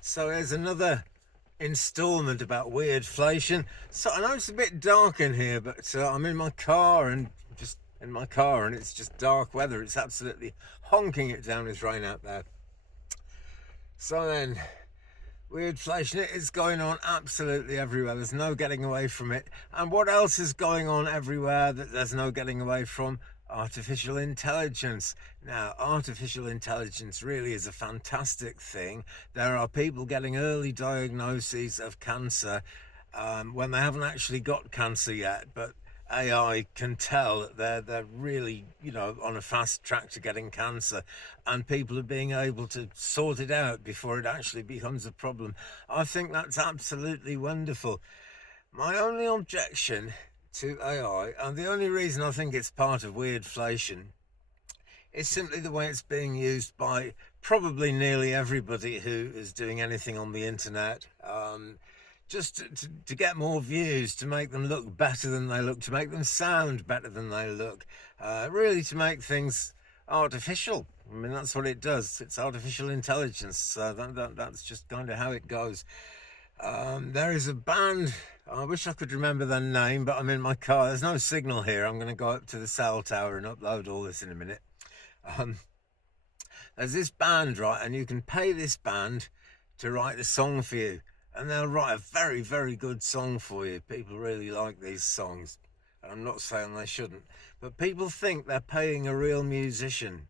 So here's another installment about weirdflation. So I know it's a bit dark in here, but I'm in my car and it's just dark weather. It's absolutely honking it down with rain out there. So then, weirdflation, it is going on absolutely everywhere. There's no getting away from it. And what else is going on everywhere that there's no getting away from? Artificial intelligence. Now, artificial intelligence really is a fantastic thing. There are people getting early diagnoses of cancer when they haven't actually got cancer yet, but AI can tell that they're really, on a fast track to getting cancer, and people are being able to sort it out before it actually becomes a problem. I think that's absolutely wonderful. My only objection to AI, and the only reason I think it's part of weirdflation, is simply the way it's being used by probably nearly everybody who is doing anything on the internet, just to get more views, to make them look better than they look, to make them sound better than they look, really to make things artificial. I mean, that's what it does. It's artificial intelligence. So that's just kind of how it goes. There is a band, I wish I could remember their name, but I'm in my car. There's no signal here. I'm going to go up to the cell tower and upload all this in a minute. There's this band, right, and you can pay this band to write a song for you, and they'll write a very, very good song for you. People really like these songs, and I'm not saying they shouldn't, but people think they're paying a real musician.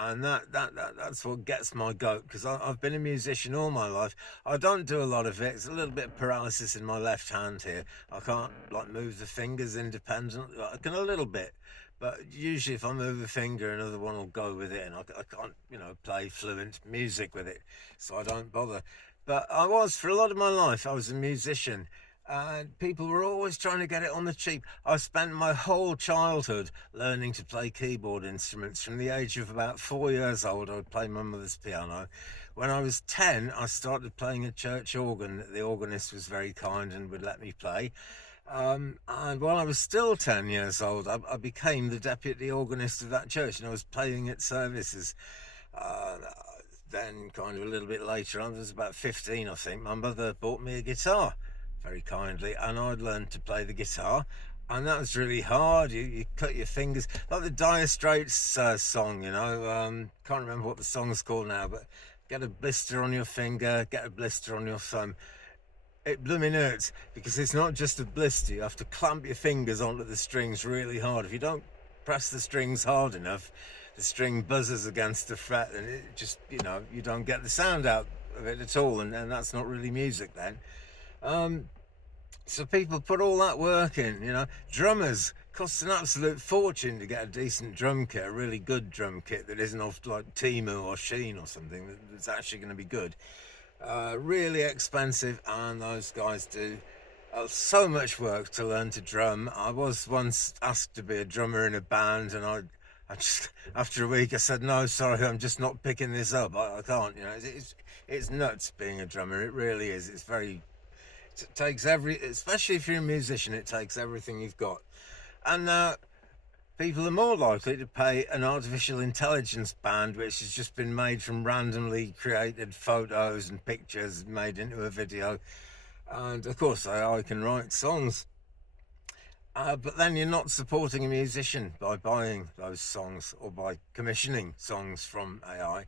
And that's what gets my goat, because I've been a musician all my life. I don't do a lot of it. It's a little bit of paralysis in my left hand here. I can't move the fingers independently. I can a little bit, but usually if I move a finger, another one will go with it, and I can't play fluent music with it, so I don't bother. But for a lot of my life, I was a musician. And people were always trying to get it on the cheap. I spent my whole childhood learning to play keyboard instruments. From the age of about 4 years old, I would play my mother's piano. When I was 10, I started playing a church organ. The organist was very kind and would let me play. And while I was still 10 years old, I became the deputy organist of that church, and I was playing at services. Then kind of a little bit later on, I was about 15, I think, my mother bought me a guitar very kindly, and I'd learned to play the guitar, and that was really hard. You cut your fingers, like the Dire Straits song, can't remember what the song's called now, but get a blister on your finger, get a blister on your thumb. It blooming hurts, because it's not just a blister. You have to clamp your fingers onto the strings really hard. If you don't press the strings hard enough, the string buzzes against the fret, and it just, you don't get the sound out of it at all, and that's not really music then. So people put all that work in, drummers, costs an absolute fortune to get a decent drum kit, a really good drum kit that isn't off like Temu or Sheen or something, that's actually going to be good. Really expensive, and those guys do so much work to learn to drum. I was once asked to be a drummer in a band, and I just, after a week, I said, no, sorry, I'm just not picking this up. I can't, it's nuts being a drummer. It really is. It takes especially if you're a musician, it takes everything you've got. And now people are more likely to pay an artificial intelligence band, which has just been made from randomly created photos and pictures made into a video. And of course, AI can write songs. But then you're not supporting a musician by buying those songs or by commissioning songs from AI.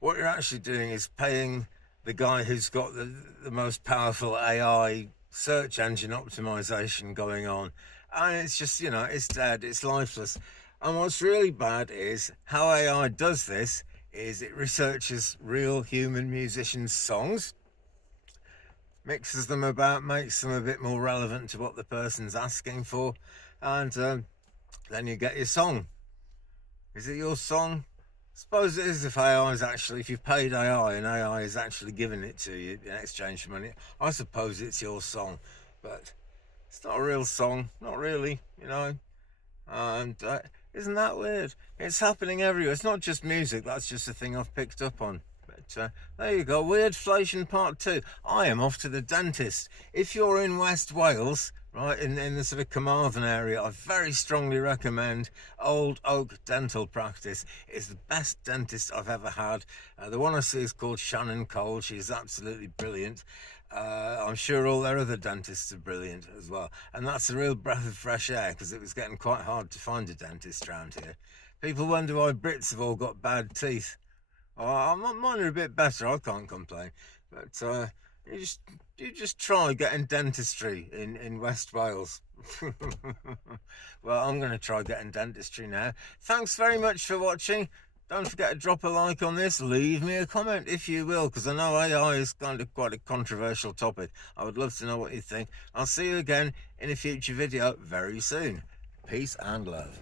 What you're actually doing is paying the guy who's got the most powerful AI search engine optimization going on. And it's just, it's dead, it's lifeless. And what's really bad is how AI does this is it researches real human musicians' songs, mixes them about, makes them a bit more relevant to what the person's asking for, and then you get your song. Is it your song? Suppose it is if you've paid AI and AI is actually giving it to you in exchange for money. I suppose it's your song, but it's not a real song, not really, And isn't that weird? It's happening everywhere. It's not just music, that's just a thing I've picked up on. But there you go, Weirdflation Part 2. I am off to the dentist. If you're in West Wales, right, in the sort of Carmarthen area, I very strongly recommend Old Oak Dental Practice. It's the best dentist I've ever had. The one I see is called Shannon Cole. She's absolutely brilliant. I'm sure all their other dentists are brilliant as well. And that's a real breath of fresh air, because it was getting quite hard to find a dentist around here. People wonder why Brits have all got bad teeth. Oh, mine are a bit better, I can't complain. But you just you just try getting dentistry in West Wales. Well, I'm going to try getting dentistry now. Thanks very much for watching. Don't forget to drop a like on this. Leave me a comment if you will, because I know AI is kind of quite a controversial topic. I would love to know what you think. I'll see you again in a future video very soon. Peace and love.